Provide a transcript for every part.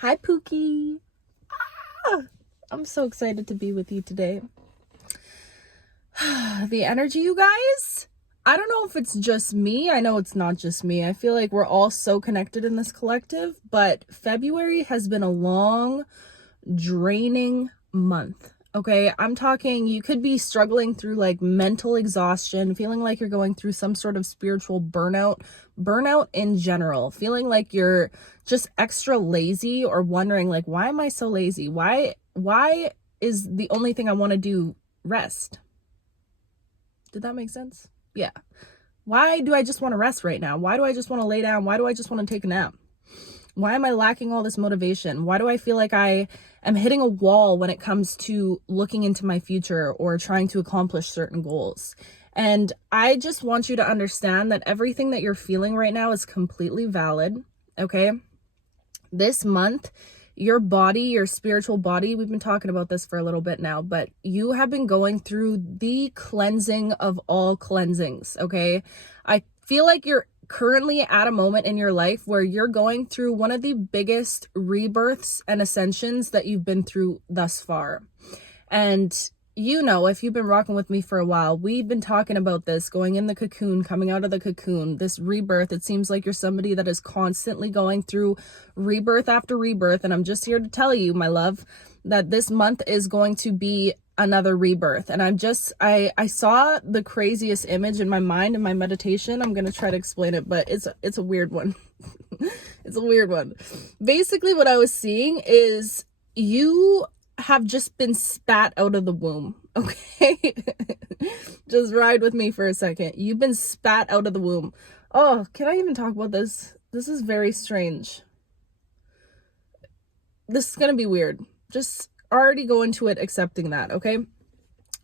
Hi, Pookie. I'm so excited to be with you today. The energy, you guys. I don't know if it's just me. I know it's not just me. I feel like we're all so connected in this collective, but February has been a long, draining month. Okay, I'm talking, you could be struggling through like mental exhaustion, feeling like you're going through some sort of spiritual burnout in general, feeling like you're just extra lazy or wondering like, why am I so lazy? Why is the only thing I want to do rest? Did that make sense? Yeah. Why do I just want to rest right now? Why do I just want to lay down? Why do I just want to take a nap? Why am I lacking all this motivation? Why do I feel like I am hitting a wall when it comes to looking into my future or trying to accomplish certain goals? And I just want you to understand that everything that you're feeling right now is completely valid, okay? This month, your body, your spiritual body, we've been talking about this for a little bit now, but you have been going through the cleansing of all cleansings, okay? I feel like you're currently at a moment in your life where you're going through one of the biggest rebirths and ascensions that you've been through thus far. And you know, if you've been rocking with me for a while, we've been talking about this, going in the cocoon, coming out of the cocoon, this rebirth. It seems like you're somebody that is constantly going through rebirth after rebirth. And I'm just here to tell you, my love, that this month is going to be another rebirth. And I saw the craziest image in my mind in my meditation. I'm going to try to explain it, but it's a weird one. It's a weird one. Basically, what I was seeing is you have just been spat out of the womb, okay? Just ride with me for a second. You've been spat out of the womb. Oh, can I even talk about this? This is very strange. This is gonna be weird. Just already go into it accepting that, okay?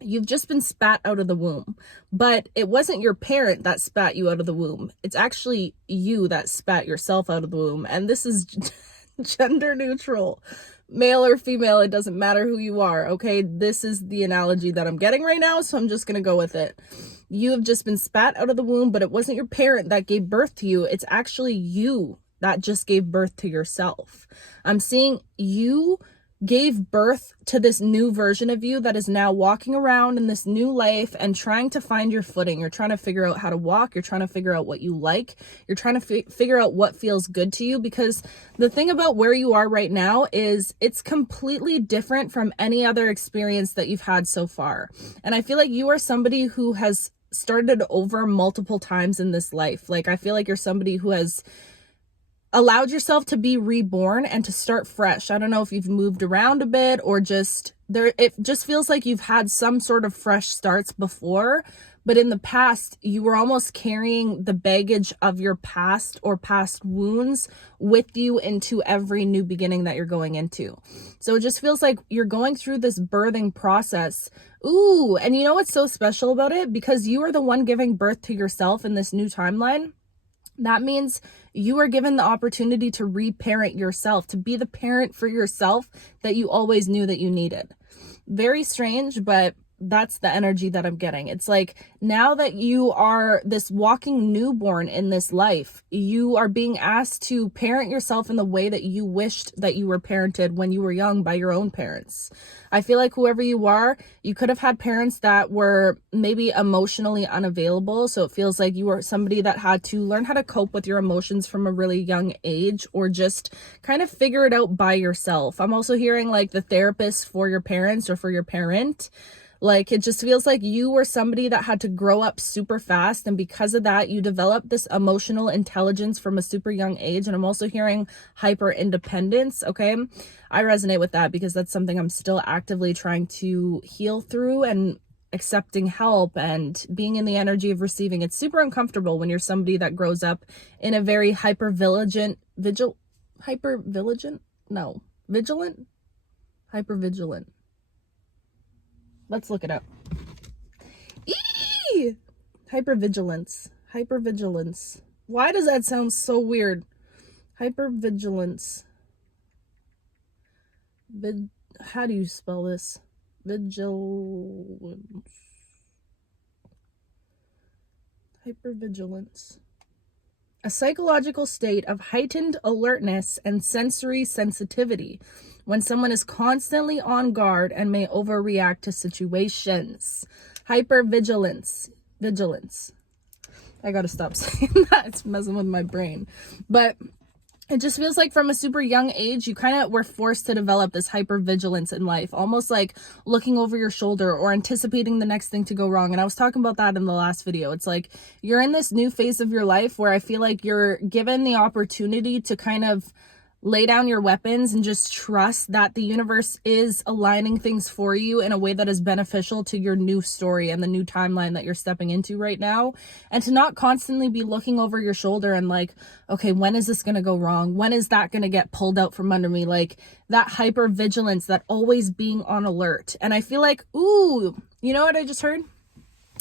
You've just been spat out of the womb, but it wasn't your parent that spat you out of the womb. It's actually you that spat yourself out of the womb, and this is gender neutral. Male or female, it doesn't matter who you are, okay? This is the analogy that I'm getting right now, so I'm just gonna go with it. You have just been spat out of the womb, but it wasn't your parent that gave birth to you. It's actually you that just gave birth to yourself. I'm seeing you gave birth to this new version of you that is now walking around in this new life and trying to find your footing. You're trying to figure out how to walk. You're trying to figure out what you like. You're trying to figure out what feels good to you, because the thing about where you are right now is it's completely different from any other experience that you've had so far. And I feel like you are somebody who has started over multiple times in this life. Like, I feel like you're somebody who has allowed yourself to be reborn and to start fresh. I don't know if you've moved around a bit or just there, it just feels like you've had some sort of fresh starts before, but in the past you were almost carrying the baggage of your past or past wounds with you into every new beginning that you're going into. So it just feels like you're going through this birthing process. Ooh, and you know what's so special about it? Because you are the one giving birth to yourself in this new timeline. That means you are given the opportunity to reparent yourself, to be the parent for yourself that you always knew that you needed. Very strange, but that's the energy that I'm getting. It's like, now that you are this walking newborn in this life, you are being asked to parent yourself in the way that you wished that you were parented when you were young by your own parents. I feel like whoever you are, you could have had parents that were maybe emotionally unavailable. So it feels like you were somebody that had to learn how to cope with your emotions from a really young age, or just kind of figure it out by yourself. I'm also hearing like the therapist for your parents or for your parent. Like, it just feels like you were somebody that had to grow up super fast. And because of that, you developed this emotional intelligence from a super young age. And I'm also hearing hyper independence. Okay. I resonate with that because that's something I'm still actively trying to heal through, and accepting help and being in the energy of receiving. It's super uncomfortable when you're somebody that grows up in a very hyper-vigilant, hyper-vigilant. Let's look it up. Eee! Hypervigilance. Hypervigilance. Why does that sound so weird? Hypervigilance. How do you spell this? Vigilance. Hypervigilance. a psychological state of heightened alertness and sensory sensitivity when someone is constantly on guard and may overreact to situations. Hyper-vigilance. Vigilance. I gotta stop saying that. It's messing with my brain. But it just feels like from a super young age, you kind of were forced to develop this hyper-vigilance in life, almost like looking over your shoulder or anticipating the next thing to go wrong. And I was talking about that in the last video. It's like you're in this new phase of your life where I feel like you're given the opportunity to kind of lay down your weapons and just trust that the universe is aligning things for you in a way that is beneficial to your new story and the new timeline that you're stepping into right now. And to not constantly be looking over your shoulder and like, okay, when is this going to go wrong? When is that going to get pulled out from under me? Like that hyper vigilance, that always being on alert. And I feel like, ooh, you know what I just heard?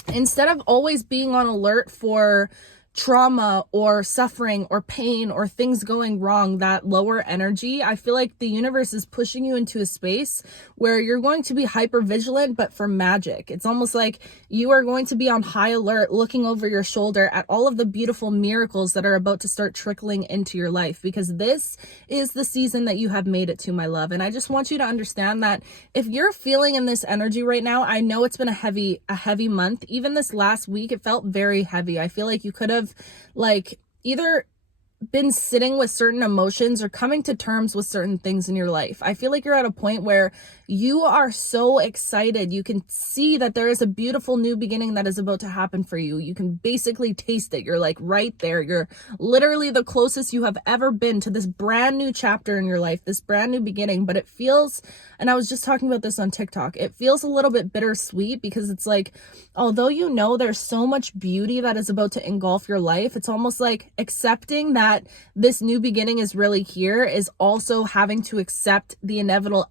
Instead of always being on alert for trauma or suffering or pain or things going wrong, that lower energy, I feel like the universe is pushing you into a space where you're going to be hyper vigilant, but for magic. It's almost like you are going to be on high alert, looking over your shoulder at all of the beautiful miracles that are about to start trickling into your life, because this is the season that you have made it to, my love. And I just want you to understand that if you're feeling in this energy right now, I know it's been a heavy month. Even this last week, it felt very heavy. I feel like you could have like either been sitting with certain emotions or coming to terms with certain things in your life. I feel like you're at a point where you are so excited. You can see that there is a beautiful new beginning that is about to happen for you. You can basically taste it. You're like right there. You're literally the closest you have ever been to this brand new chapter in your life, this brand new beginning. But it feels, and I was just talking about this on TikTok, it feels a little bit bittersweet because it's like, although you know there's so much beauty that is about to engulf your life, it's almost like accepting that this new beginning is really here is also having to accept the inevitable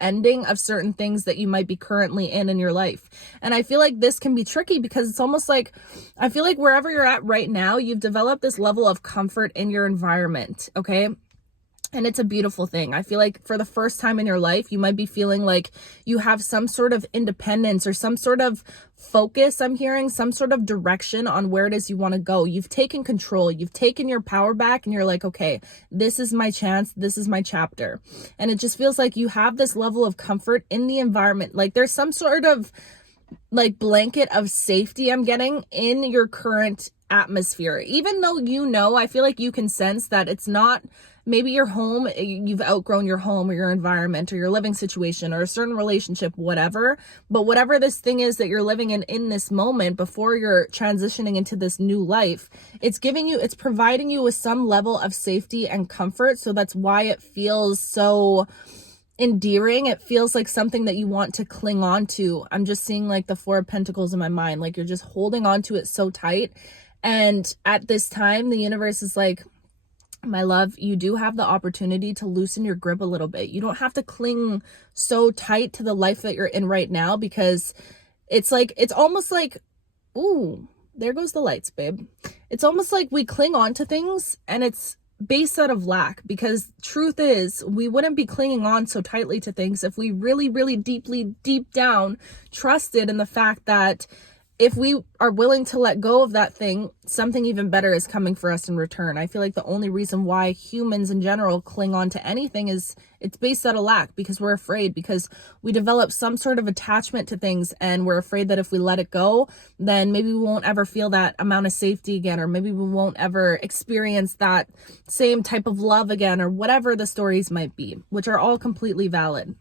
ending of certain things that you might be currently in your life. And I feel like this can be tricky because it's almost like, I feel like wherever you're at right now, you've developed this level of comfort in your environment, okay? And it's a beautiful thing. I feel like for the first time in your life, you might be feeling like you have some sort of independence or some sort of focus. I'm hearing some sort of direction on where it is you want to go. You've taken control. You've taken your power back and you're like, okay, this is my chance. This is my chapter. And it just feels like you have this level of comfort in the environment. Like there's some sort of like blanket of safety I'm getting in your current atmosphere. Even though you know, I feel like you can sense that it's not maybe your home, you've outgrown your home or your environment or your living situation or a certain relationship, whatever. But whatever this thing is that you're living in this moment before you're transitioning into this new life, it's providing you with some level of safety and comfort. So that's why it feels so endearing. It feels like something that you want to cling on to. I'm just seeing like the Four of Pentacles in my mind, like you're just holding on to it so tight. And at this time, the universe is like, my love, you do have the opportunity to loosen your grip a little bit. You don't have to cling so tight to the life that you're in right now, because it's almost like, ooh, there goes the lights, babe. It's almost like we cling on to things and it's based out of lack, because truth is we wouldn't be clinging on so tightly to things if we really, really deep down trusted in the fact that if we are willing to let go of that thing, something even better is coming for us in return. I feel like the only reason why humans in general cling on to anything is it's based out of lack, because we're afraid, because we develop some sort of attachment to things and we're afraid that if we let it go, then maybe we won't ever feel that amount of safety again, or maybe we won't ever experience that same type of love again, or whatever the stories might be, which are all completely valid.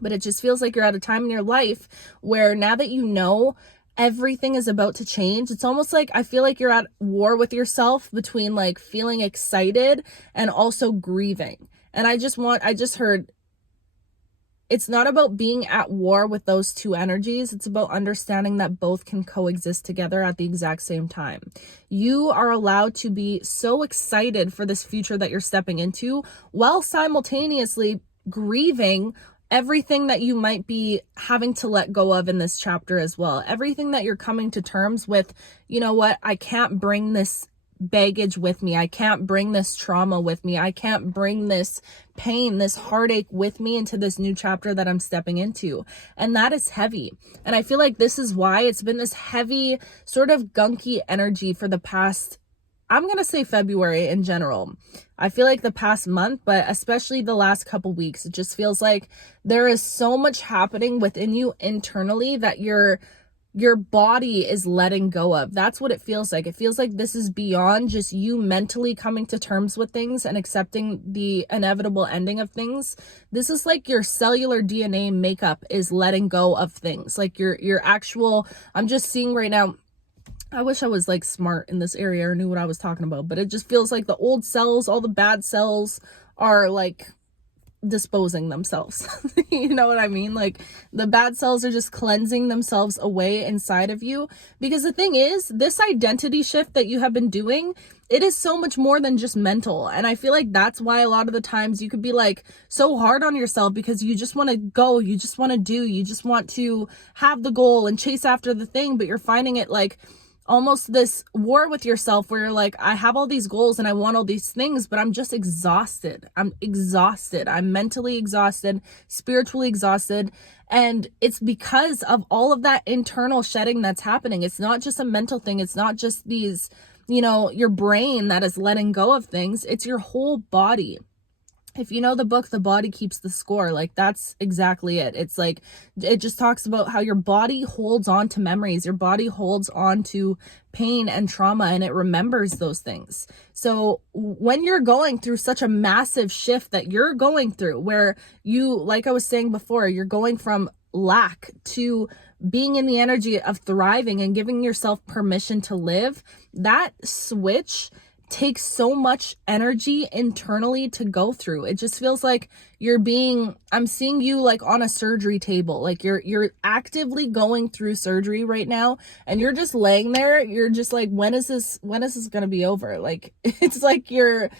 But it just feels like you're at a time in your life where now that you know everything is about to change, it's almost like I feel like you're at war with yourself between like feeling excited and also grieving. And I just heard it's not about being at war with those two energies. It's about understanding that both can coexist together at the exact same time. You are allowed to be so excited for this future that you're stepping into while simultaneously grieving everything that you might be having to let go of in this chapter as well. Everything that you're coming to terms with, you know what, I can't bring this baggage with me. I can't bring this trauma with me. I can't bring this pain, this heartache with me into this new chapter that I'm stepping into. And that is heavy. And I feel like this is why it's been this heavy, sort of gunky energy for the past I'm going to say February in general. I feel like the past month, but especially the last couple weeks, it just feels like there is so much happening within you internally that your body is letting go of. That's what it feels like. It feels like this is beyond just you mentally coming to terms with things and accepting the inevitable ending of things. This is like your cellular DNA makeup is letting go of things. Like your actual, I'm just seeing right now, I wish I was like smart in this area or knew what I was talking about, but it just feels like the old cells, all the bad cells are like disposing themselves. You know what I mean? Like the bad cells are just cleansing themselves away inside of you, because the thing is, this identity shift that you have been doing, it is so much more than just mental. And I feel like that's why a lot of the times you could be like so hard on yourself, because you just want to go, you just want to do, you just want to have the goal and chase after the thing, but you're finding it like almost this war with yourself where you're like, I have all these goals and I want all these things, but I'm just exhausted. I'm exhausted. I'm mentally exhausted, spiritually exhausted. And it's because of all of that internal shedding that's happening. It's not just a mental thing. It's not just these, your brain that is letting go of things. It's your whole body. If you know the book, The Body Keeps the Score, like that's exactly it. It's like, it just talks about how your body holds on to memories. Your body holds on to pain and trauma, and it remembers those things. So when you're going through such a massive shift that you're going through, where you, like I was saying before, you're going from lack to being in the energy of thriving and giving yourself permission to live, that takes so much energy internally to go through. It just feels like I'm seeing you like on a surgery table, like you're actively going through surgery right now, and you're just laying there. You're just like, when is this going to be over? Like, it's like you're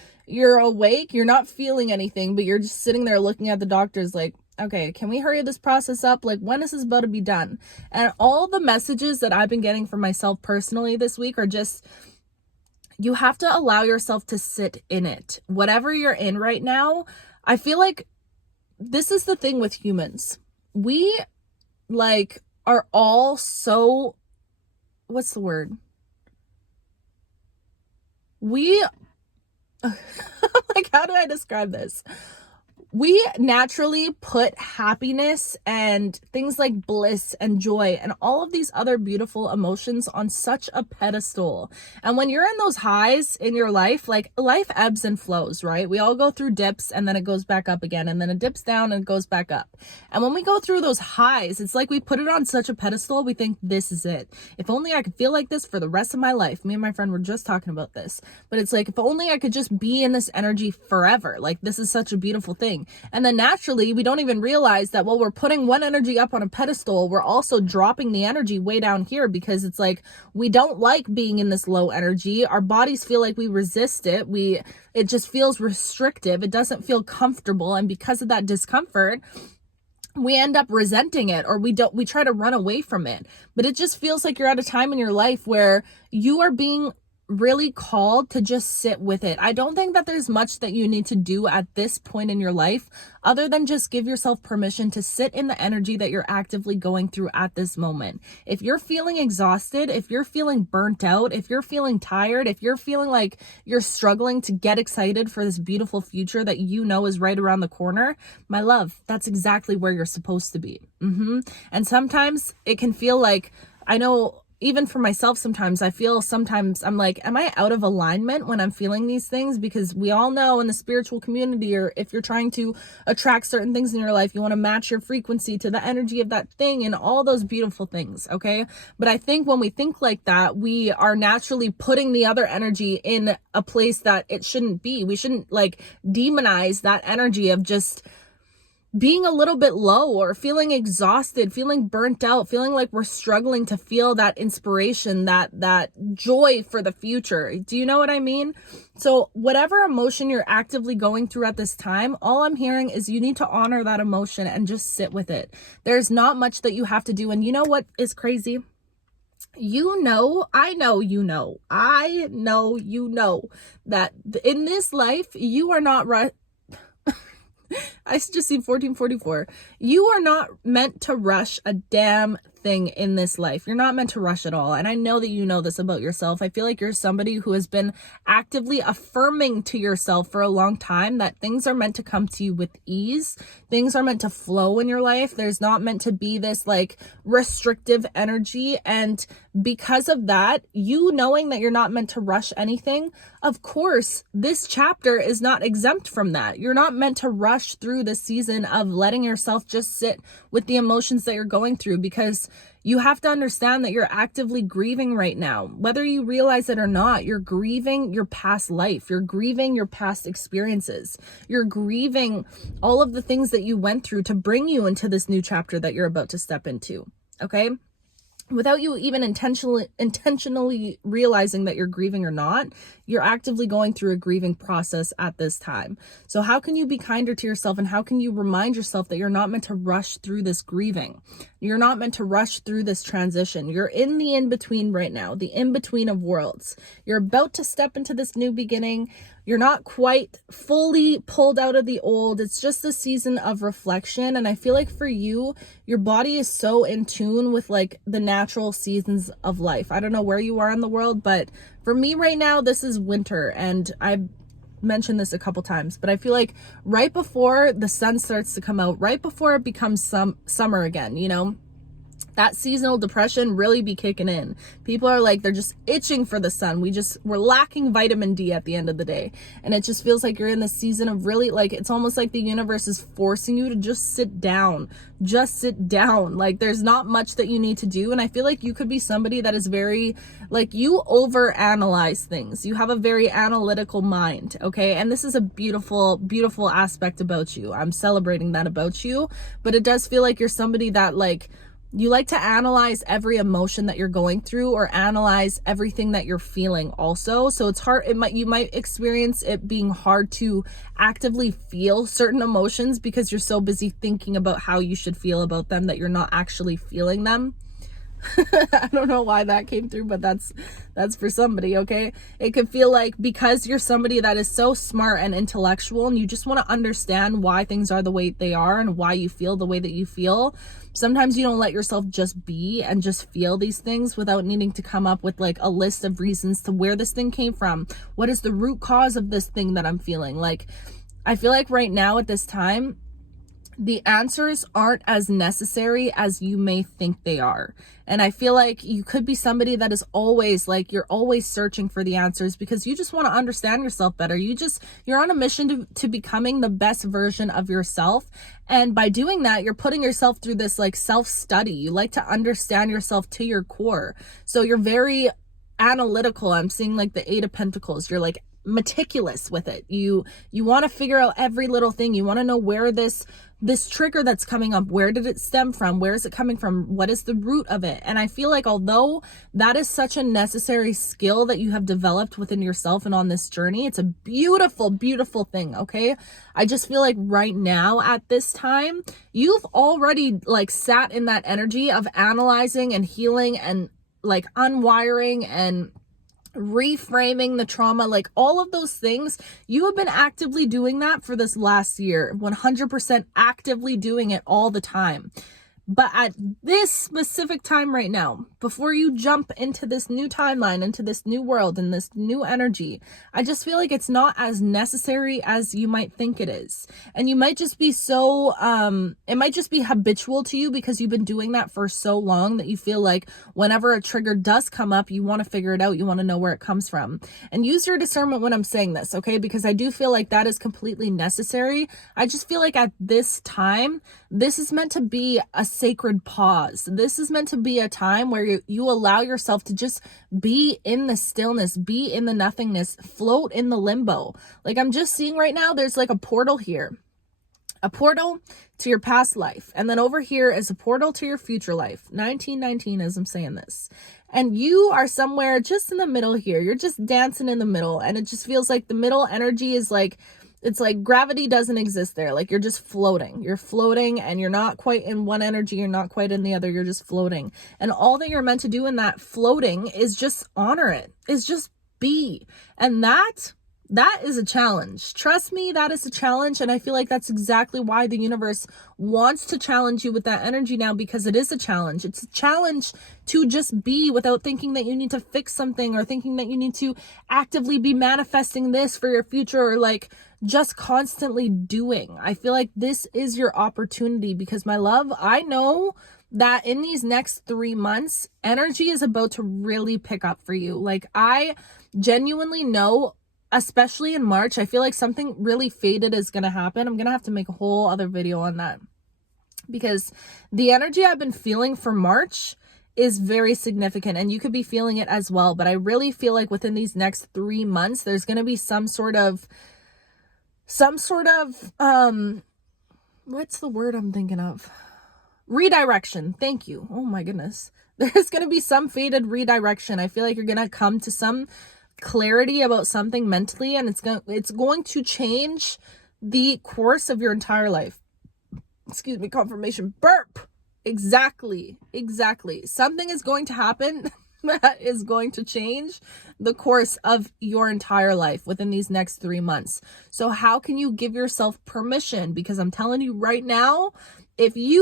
awake, you're not feeling anything, but you're just sitting there looking at the doctors like, okay, can we hurry this process up? Like, when is this about to be done? And all the messages that I've been getting for myself personally this week are just, you have to allow yourself to sit in it. Whatever you're in right now, I feel like this is the thing with humans. We like are all so, what's the word? Like, how do I describe this? We naturally put happiness and things like bliss and joy and all of these other beautiful emotions on such a pedestal. And when you're in those highs in your life, like life ebbs and flows, right? We all go through dips and then it goes back up again, and then it dips down and it goes back up. And when we go through those highs, it's like we put it on such a pedestal. We think, this is it. If only I could feel like this for the rest of my life. Me and my friend were just talking about this, but it's like, if only I could just be in this energy forever. Like, this is such a beautiful thing. And then naturally, we don't even realize that while we're putting one energy up on a pedestal, we're also dropping the energy way down here, because it's like, we don't like being in this low energy. Our bodies feel like we resist it. It just feels restrictive. It doesn't feel comfortable. And because of that discomfort, we end up resenting it, or we try to run away from it. But it just feels like you're at a time in your life where you are being really called to just sit with it. I don't think that there's much that you need to do at this point in your life other than just give yourself permission to sit in the energy that you're actively going through at this moment. If you're feeling exhausted, if you're feeling burnt out, if you're feeling tired, if you're feeling like you're struggling to get excited for this beautiful future that you know is right around the corner, my love, that's exactly where you're supposed to be. And sometimes it can feel like, I know, even for myself, sometimes I'm like, am I out of alignment when I'm feeling these things? Because we all know in the spiritual community, or if you're trying to attract certain things in your life, you want to match your frequency to the energy of that thing and all those beautiful things. Okay. But I think when we think like that, we are naturally putting the other energy in a place that it shouldn't be. We shouldn't like demonize that energy of just being a little bit low or feeling exhausted, feeling burnt out, feeling like we're struggling to feel that inspiration, that joy for the future. Do you know what I mean? So whatever emotion you're actively going through at this time, all I'm hearing is you need to honor that emotion and just sit with it. There's not much that you have to do. And you know what is crazy? I know that in this life, you are not I just see 1444. You are not meant to rush a damn anything in this life. You're not meant to rush at all. And I know that you know this about yourself. I feel like you're somebody who has been actively affirming to yourself for a long time that things are meant to come to you with ease. Things are meant to flow in your life. There's not meant to be this like restrictive energy. And because of that, you knowing that you're not meant to rush anything, of course, this chapter is not exempt from that. You're not meant to rush through the season of letting yourself just sit with the emotions that you're going through, because you have to understand that you're actively grieving right now. Whether you realize it or not, you're grieving your past life. You're grieving your past experiences. You're grieving all of the things that you went through to bring you into this new chapter that you're about to step into. Okay? Without you even intentionally realizing that you're grieving or not, you're actively going through a grieving process at this time. So how can you be kinder to yourself, and how can you remind yourself that you're not meant to rush through this grieving? You're not meant to rush through this transition. You're in the in-between right now, the in-between of worlds. You're about to step into this new beginning. You're not quite fully pulled out of the old. It's just a season of reflection. And I feel like for you, your body is so in tune with like the natural seasons of life. I don't know where you are in the world, but for me right now, this is winter. And I've mentioned this a couple times, but I feel like right before the sun starts to come out, right before it becomes summer again, you know, that seasonal depression really be kicking in. People are like, they're just itching for the sun. We're lacking vitamin D at the end of the day. And it just feels like you're in the season of really like, it's almost like the universe is forcing you to just sit down. Just sit down. Like there's not much that you need to do. And I feel like you could be somebody that is very, like you overanalyze things. You have a very analytical mind. Okay. And this is a beautiful, beautiful aspect about you. I'm celebrating that about you, but it does feel like you're somebody that like, you like to analyze every emotion that you're going through, or analyze everything that you're feeling also. So it's hard. You might experience it being hard to actively feel certain emotions because you're so busy thinking about how you should feel about them that you're not actually feeling them. I don't know why that came through, but that's for somebody, okay? It could feel like because you're somebody that is so smart and intellectual and you just want to understand why things are the way they are and why you feel the way that you feel, sometimes you don't let yourself just be and just feel these things without needing to come up with like a list of reasons to where this thing came from. What is the root cause of this thing that I'm feeling? Like, I feel like right now at this time, the answers aren't as necessary as you may think they are. And I feel like you could be somebody that is always like, you're always searching for the answers because you just want to understand yourself better. You're on a mission to becoming the best version of yourself. And by doing that, you're putting yourself through this like self-study. You like to understand yourself to your core. So you're very analytical. I'm seeing like the Eight of Pentacles. You're like meticulous with it. You want to figure out every little thing. You want to know where this trigger that's coming up, where did it stem from? Where is it coming from? What is the root of it? And I feel like although that is such a necessary skill that you have developed within yourself and on this journey, it's a beautiful, beautiful thing. Okay. I just feel like right now at this time, you've already like sat in that energy of analyzing and healing and like unwiring and reframing the trauma, like all of those things. You have been actively doing that for this last year, 100% actively doing it all the time. But at this specific time right now, before you jump into this new timeline, into this new world and this new energy, I just feel like it's not as necessary as you might think it is. And you might just be so, it might just be habitual to you because you've been doing that for so long that you feel like whenever a trigger does come up, you want to figure it out. You want to know where it comes from. And use your discernment when I'm saying this, okay? Because I do feel like that is completely necessary. I just feel like at this time, this is meant to be a sacred pause. This is meant to be a time where you allow yourself to just be in the stillness, be in the nothingness, float in the limbo. Like I'm just seeing right now, there's like a portal here, a portal to your past life. And then over here is a portal to your future life. 1919 as I'm saying this. And you are somewhere just in the middle here. You're just dancing in the middle. And it just feels like the middle energy is like, it's like gravity doesn't exist there. Like you're just floating. You're floating and you're not quite in one energy. You're not quite in the other. You're just floating. And all that you're meant to do in that floating is just honor it. Is just be. And that That is a challenge. Trust me, that is a challenge. And I feel like that's exactly why the universe wants to challenge you with that energy now, because it is a challenge. It's a challenge to just be without thinking that you need to fix something or thinking that you need to actively be manifesting this for your future, or like just constantly doing. I feel like this is your opportunity, because my love, I know that in these next 3 months, energy is about to really pick up for you. Like, I genuinely know, especially in March, I feel like something really faded is going to happen. I'm going to have to make a whole other video on that, because the energy I've been feeling for March is very significant, and you could be feeling it as well. But I really feel like within these next 3 months, there's going to be some sort of, what's the word I'm thinking of? Redirection. Thank you. Oh my goodness. There's going to be some faded redirection. I feel like you're going to come to some clarity about something mentally, and it's going to change the course of your entire life. Excuse me, confirmation burp. Exactly. Something is going to happen that is going to change the course of your entire life within these next 3 months. So how can you give yourself permission? Because I'm telling you right now, either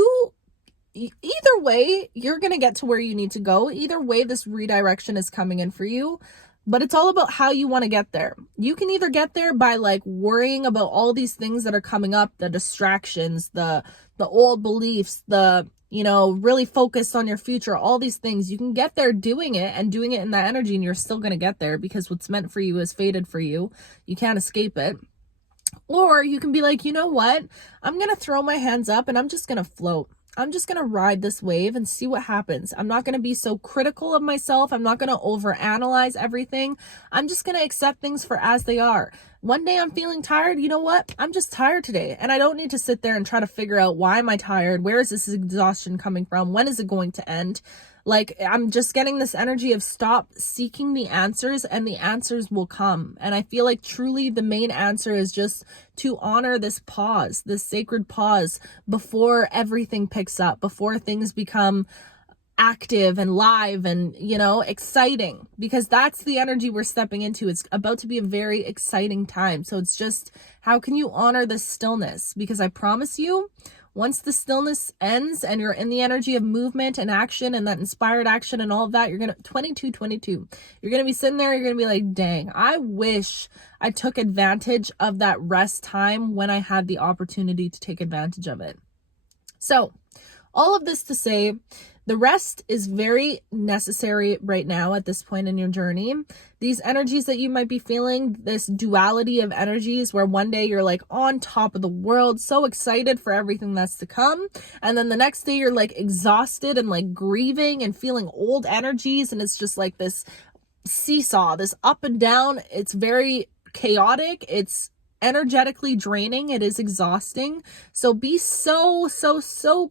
way, you're going to get to where you need to go. Either way, this redirection is coming in for you. But it's all about how you want to get there. You can either get there by like worrying about all these things that are coming up, the distractions, the old beliefs, really focused on your future, all these things. You can get there doing it and doing it in that energy, and you're still going to get there, because what's meant for you is fated for you. You can't escape it. Or you can be like, you know what? I'm going to throw my hands up and I'm just going to float. I'm just going to ride this wave and see what happens. I'm not going to be so critical of myself. I'm not going to overanalyze everything. I'm just going to accept things for as they are. One day I'm feeling tired. You know what? I'm just tired today. And I don't need to sit there and try to figure out, why am I tired? Where is this exhaustion coming from? When is it going to end? Like, I'm just getting this energy of stop seeking the answers, and the answers will come. And I feel like truly the main answer is just to honor this pause, this sacred pause, before everything picks up, before things become active and live and, exciting, because that's the energy we're stepping into. It's about to be a very exciting time. So it's just, how can you honor this stillness? Because I promise you, once the stillness ends and you're in the energy of movement and action and that inspired action and all of that, you're going to 22. You're going to be sitting there. You're going to be like, dang, I wish I took advantage of that rest time when I had the opportunity to take advantage of it. So all of this to say, the rest is very necessary right now at this point in your journey. These energies that you might be feeling, this duality of energies where one day you're like on top of the world, so excited for everything that's to come. And then the next day you're like exhausted and like grieving and feeling old energies. And it's just like this seesaw, this up and down. It's very chaotic. It's energetically draining. It is exhausting. So be so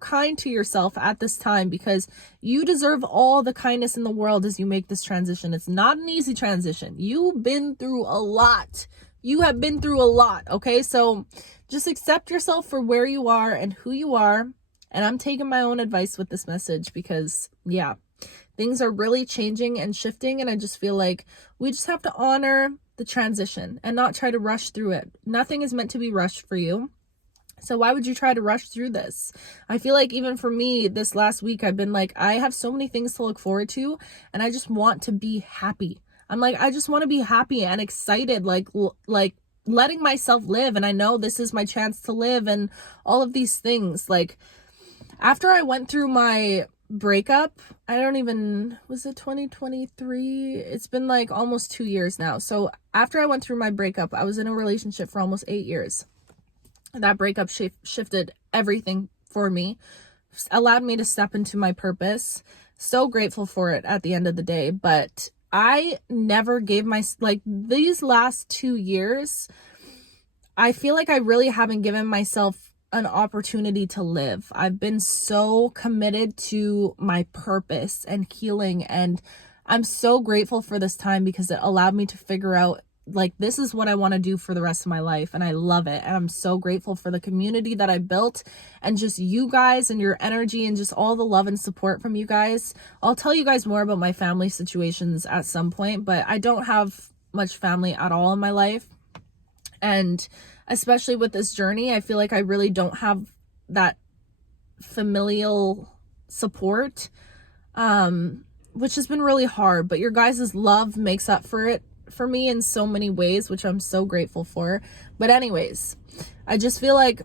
kind to yourself at this time, because you deserve all the kindness in the world as you make this transition. It's not an easy transition. You've been through a lot. You have been through a lot. Okay. So just accept yourself for where you are and who you are. And I'm taking my own advice with this message, because things are really changing and shifting. And I just feel like we just have to honor the transition and not try to rush through it. Nothing is meant to be rushed for you. So why would you try to rush through this? I feel like even for me this last week, I've been like, I have so many things to look forward to, and I just want to be happy. I'm like, I just want to be happy and excited, like letting myself live. And I know this is my chance to live and all of these things. Like, after I went through my breakup, was it 2023? It's been like almost 2 years now. So after I went through my breakup, I was in a relationship for almost 8 years. That breakup shifted everything for me, allowed me to step into my purpose. So grateful for it at the end of the day. But I never gave these last 2 years, I feel like I really haven't given myself an opportunity to live. I've been so committed to my purpose and healing, and I'm so grateful for this time, because it allowed me to figure out, like, this is what I want to do for the rest of my life, and I love it. And I'm so grateful for the community that I built, and just you guys and your energy and just all the love and support from you guys. I'll tell you guys more about my family situations at some point, but I don't have much family at all in my life. And especially with this journey, I feel like I really don't have that familial support, which has been really hard, but your guys' love makes up for it for me in so many ways, which I'm so grateful for. But anyways, I just feel like,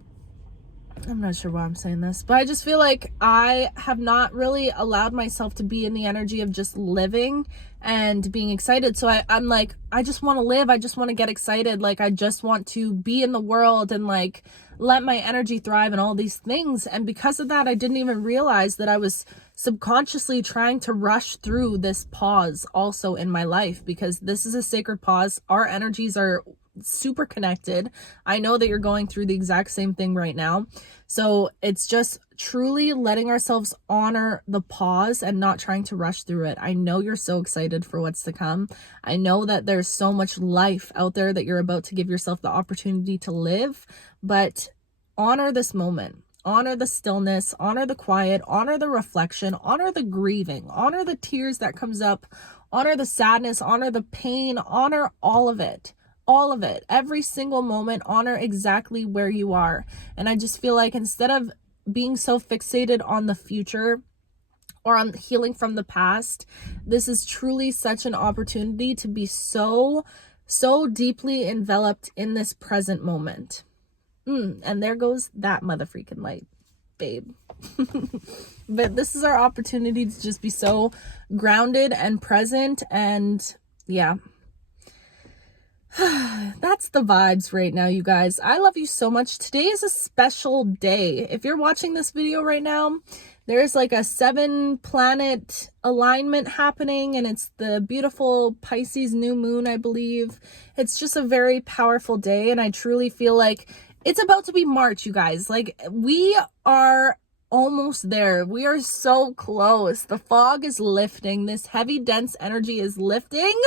I'm not sure why I'm saying this, but I just feel like I have not really allowed myself to be in the energy of just living and being excited. So I'm like, I just want to live. I just want to get excited. Like, I just want to be in the world and like let my energy thrive and all these things. And because of that, I didn't even realize that I was subconsciously trying to rush through this pause also in my life, because this is a sacred pause. Our energies are super connected. I know that you're going through the exact same thing right now. So it's just truly letting ourselves honor the pause and not trying to rush through it. I know you're so excited for what's to come. I know that there's so much life out there that you're about to give yourself the opportunity to live, but honor this moment. Honor the stillness, honor the quiet, honor the reflection, honor the grieving, honor the tears that comes up, honor the sadness, honor the pain, honor all of it. All of it, every single moment, honor exactly where you are. And I just feel like instead of being so fixated on the future or on healing from the past, this is truly such an opportunity to be so deeply enveloped in this present moment. And there goes that mother freaking light, babe. But this is our opportunity to just be so grounded and present, and yeah. That's the vibes right now, you guys. I love you so much. Today is a special day. If you're watching this video right now, there's like a 7-planet alignment happening, and it's the beautiful Pisces new moon, I believe. It's just a very powerful day, and I truly feel like it's about to be March, you guys. Like, we are almost there. We are so close. The fog is lifting. This heavy, dense energy is lifting.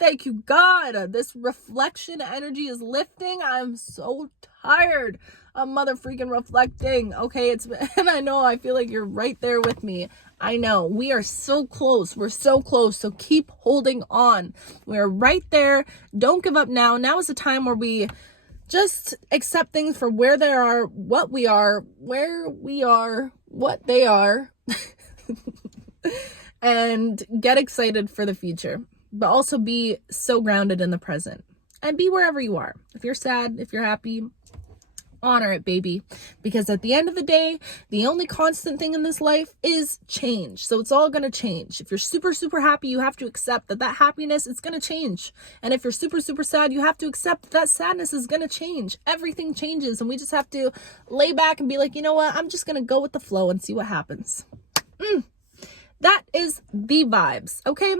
Thank you, God. This reflection energy is lifting. I'm so tired of mother freaking reflecting. Okay, and I know, I feel like you're right there with me. I know we are so close. We're so close. So keep holding on. We're right there. Don't give up now. Now is the time where we just accept things for where they are, what we are, where we are, what they are, and get excited for the future. But also be so grounded in the present and be wherever you are. If you're sad, if you're happy, honor it, baby. Because at the end of the day, the only constant thing in this life is change. So it's all going to change. If you're super, super happy, you have to accept that happiness is going to change. And if you're super, super sad, you have to accept that sadness is going to change. Everything changes. And we just have to lay back and be like, you know what? I'm just going to go with the flow and see what happens. That is the vibes. Okay.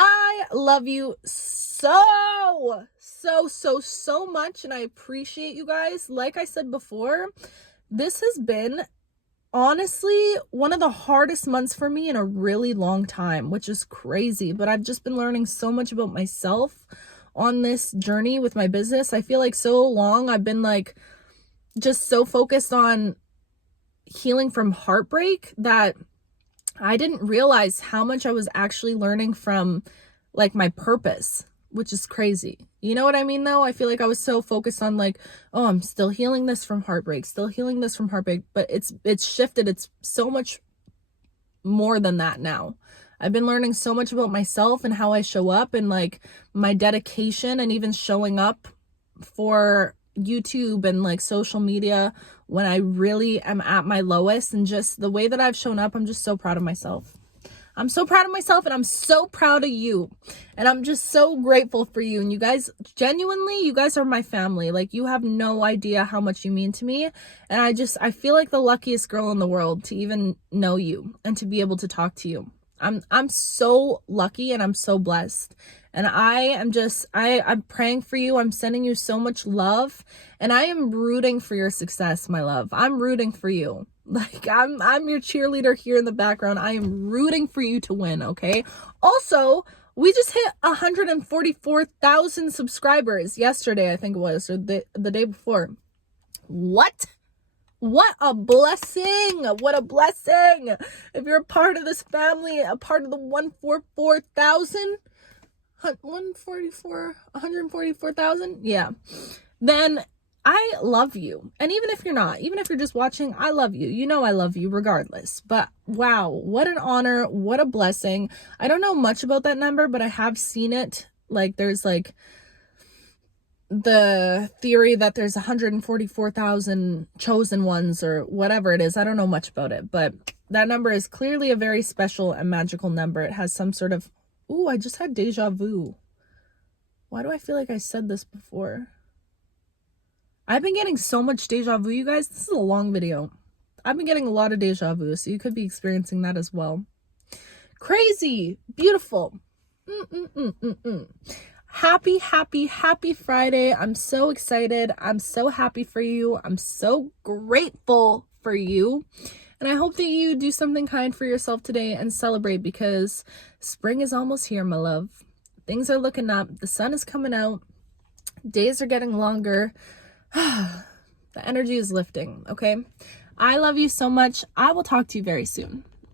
I love you so much, and I appreciate you guys. Like I said before, this has been honestly one of the hardest months for me in a really long time, which is crazy, but I've just been learning so much about myself on this journey with my business. I feel like so long I've been like just so focused on healing from heartbreak that I didn't realize how much I was actually learning from like my purpose, which is crazy. You know what I mean though? I feel like I was so focused on like, oh, I'm still healing this from heartbreak, but it's shifted. It's so much more than that now. I've been learning so much about myself and how I show up and like my dedication, and even showing up for YouTube and like social media when I really am at my lowest, and just the way that I've shown up. I'm just so proud of myself. I'm so proud of myself, and I'm so proud of you, and I'm just so grateful for you. And you guys, genuinely, you guys are my family. Like, you have no idea how much you mean to me. And I feel like the luckiest girl in the world to even know you and to be able to talk to you. I'm so lucky, and I'm so blessed. And I'm praying for you. I'm sending you so much love, and I am rooting for your success, my love. I'm rooting for you. Like, I'm your cheerleader here in the background. I am rooting for you to win, okay? Also, we just hit 144,000 subscribers yesterday, I think it was, or the day before. What a blessing. What a blessing. If you're a part of this family, a part of the 144,000, 144,000? Yeah. Then I love you. And even if you're not, even if you're just watching, I love you. You know I love you regardless. But wow, what an honor, what a blessing. I don't know much about that number, but I have seen it. Like there's like the theory that there's 144,000 chosen ones or whatever it is. I don't know much about it, but that number is clearly a very special and magical number. It has some sort of, ooh, I just had deja vu. Why do I feel like I said this before? I've been getting so much deja vu, you guys. This is a long video. I've been getting a lot of deja vu, so you could be experiencing that as well. Crazy. Beautiful. Happy, happy, happy Friday. I'm so excited. I'm so happy for you. I'm so grateful for you. And I hope that you do something kind for yourself today and celebrate, because spring is almost here, my love. Things are looking up. The sun is coming out. Days are getting longer. The energy is lifting, okay? I love you so much. I will talk to you very soon.